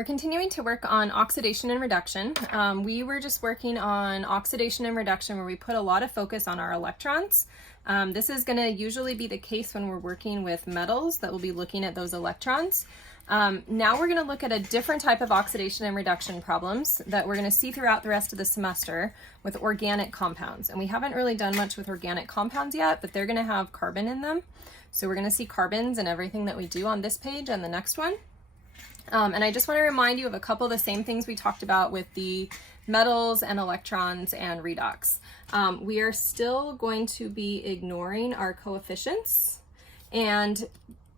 We're continuing to work on oxidation and reduction. We were just working on oxidation and reduction where we put a lot of focus on our electrons. This is going to usually be the case when we're working with metals that we'll be looking at those electrons. Now we're going to look at a different type of oxidation and reduction problems that we're going to see throughout the rest of the semester with organic compounds. And we haven't really done much with organic compounds yet, but they're going to have carbon in them. So we're going to see carbons in everything that we do on this page and the next one. And I just want to remind you of a couple of the same things we talked about with the metals and electrons and redox. We are still going to be ignoring our coefficients, and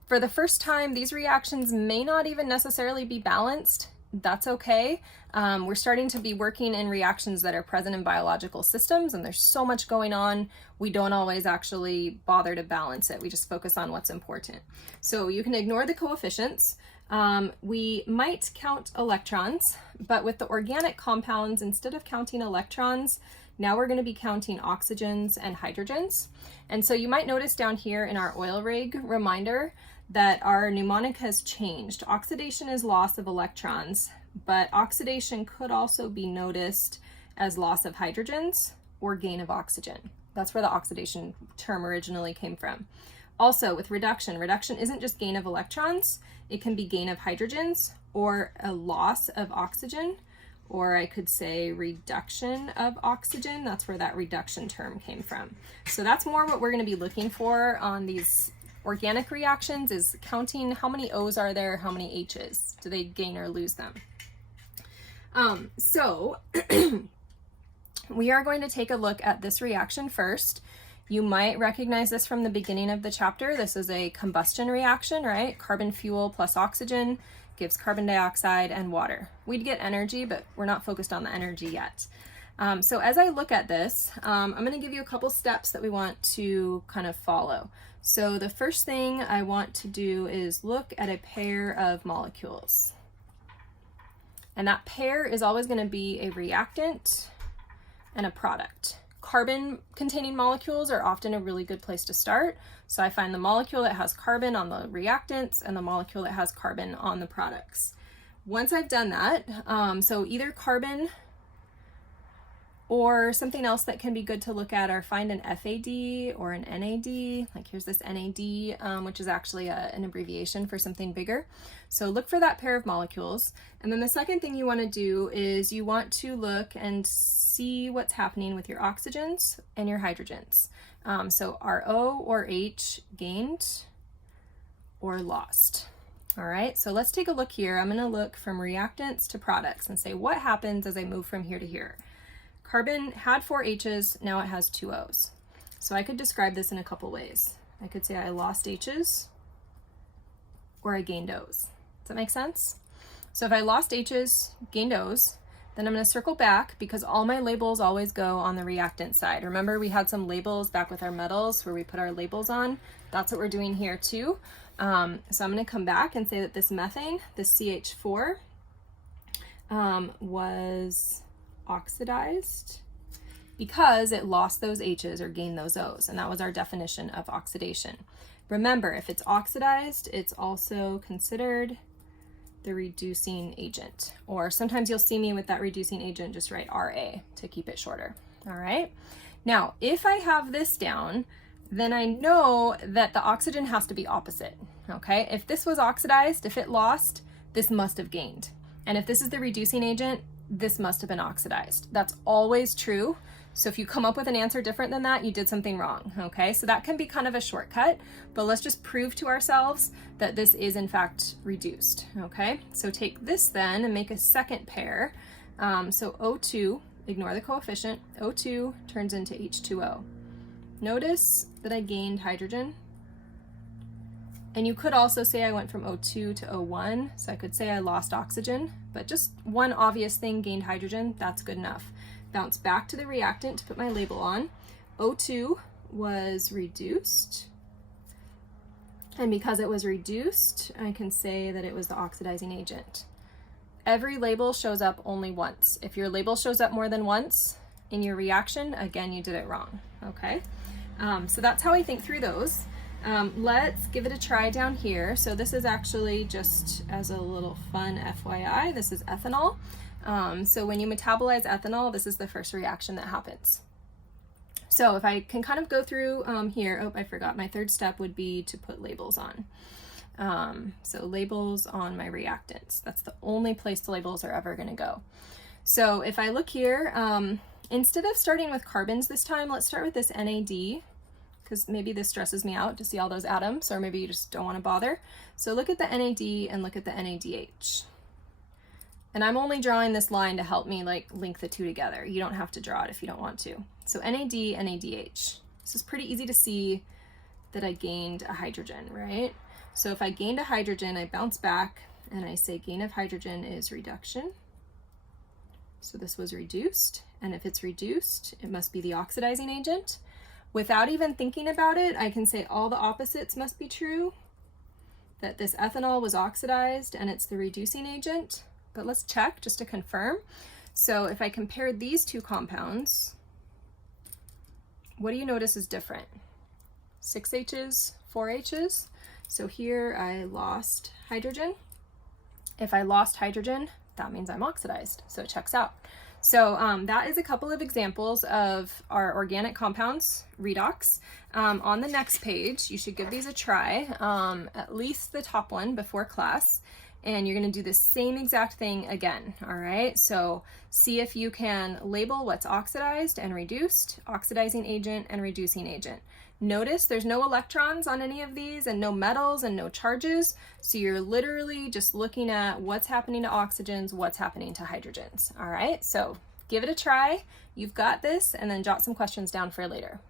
for the first time these reactions may not even necessarily be balanced. That's okay. We're starting to be working in reactions that are present in biological systems, and there's so much going on, we don't always actually bother to balance it. We just focus on what's important. So you can ignore the coefficients. We might count electrons, but with the organic compounds, instead of counting electrons, now we're going to be counting oxygens and hydrogens. And so you might notice down here in our oil rig reminder that our mnemonic has changed. Oxidation is loss of electrons, but oxidation could also be noticed as loss of hydrogens or gain of oxygen. That's where the oxidation term originally came from. Also with reduction, reduction isn't just gain of electrons, it can be gain of hydrogens or a loss of oxygen, or I could say reduction of oxygen. That's where that reduction term came from. So that's more what we're going to be looking for on these organic reactions, is counting how many O's are there, how many H's. Do they gain or lose them? We are going to take a look at this reaction first. You might recognize this from the beginning of the chapter. This is a combustion reaction, right? Carbon fuel plus oxygen gives carbon dioxide and water. We'd get energy, but we're not focused on the energy yet. So as I look at this, I'm going to give you a couple steps that we want to kind of follow. So the first thing I want to do is look at a pair of molecules. And that pair is always going to be a reactant and a product. Carbon-containing molecules are often a really good place to start. So I find the molecule that has carbon on the reactants and the molecule that has carbon on the products. Once I've done that, so either carbon or something else that can be good to look at are find an FAD or an NAD. Like here's this NAD, which is actually an abbreviation for something bigger. So look for that pair of molecules. And then the second thing you want to do is you want to look and see what's happening with your oxygens and your hydrogens. So are O or H gained or lost? All right, so let's take a look here. I'm going to look from reactants to products and say what happens as I move from here to here. Carbon had 4 H's, now it has 2 O's. So I could describe this in a couple ways. I could say I lost H's or I gained O's. Does that make sense? So if I lost H's, gained O's, then I'm going to circle back because all my labels always go on the reactant side. Remember we had some labels back with our metals where we put our labels on? That's what we're doing here too. So I'm going to come back and say that this methane, this CH4, was oxidized because it lost those H's or gained those O's, and that was our definition of oxidation. Remember, if it's oxidized, it's also considered the reducing agent, or sometimes you'll see me with that reducing agent just write RA to keep it shorter. All right, now if I have this down, then I know that the oxygen has to be opposite. Okay, if this was oxidized, if it lost, this must have gained, and if this is the reducing agent, this must have been oxidized. That's always true. So if you come up with an answer different than that, you did something wrong, okay? So that can be kind of a shortcut, but let's just prove to ourselves that this is in fact reduced, okay? So take this then and make a second pair. So O2, ignore the coefficient, O2 turns into H2O. Notice that I gained hydrogen. And you could also say I went from O2 to O1, so I could say I lost oxygen, but just one obvious thing, gained hydrogen, that's good enough. Bounce back to the reactant to put my label on. O2 was reduced, and because it was reduced, I can say that it was the oxidizing agent. Every label shows up only once. If your label shows up more than once in your reaction, again, you did it wrong, okay? So that's how I think through those. Let's give it a try down here. So this is actually just as a little fun FYI, this is ethanol. So when you metabolize ethanol, this is the first reaction that happens. So if I can kind of go through here, oh, I forgot, my third step would be to put labels on. So labels on my reactants. That's the only place the labels are ever gonna go. So if I look here, instead of starting with carbons this time, let's start with this NAD, because maybe this stresses me out to see all those atoms, or maybe you just don't want to bother. So look at the NAD and look at the NADH. And I'm only drawing this line to help me like link the two together. You don't have to draw it if you don't want to. So NAD, NADH. This is pretty easy to see that I gained a hydrogen, right? So if I gained a hydrogen, I bounce back and I say gain of hydrogen is reduction. So this was reduced, and if it's reduced, it must be the oxidizing agent. Without even thinking about it, I can say all the opposites must be true, that this ethanol was oxidized and it's the reducing agent. But let's check just to confirm. So if I compare these two compounds, what do you notice is different? 6 H's, 4 H's. So here I lost hydrogen. If I lost hydrogen, that means I'm oxidized, so it checks out. So that is a couple of examples of our organic compounds, redox. On the next page, you should give these a try, at least the top one before class, and you're gonna do the same exact thing again, all right? So see if you can label what's oxidized and reduced, oxidizing agent and reducing agent. Notice there's no electrons on any of these and no metals and no charges. So you're literally just looking at what's happening to oxygens, what's happening to hydrogens. All right, so give it a try. You've got this, and then jot some questions down for later.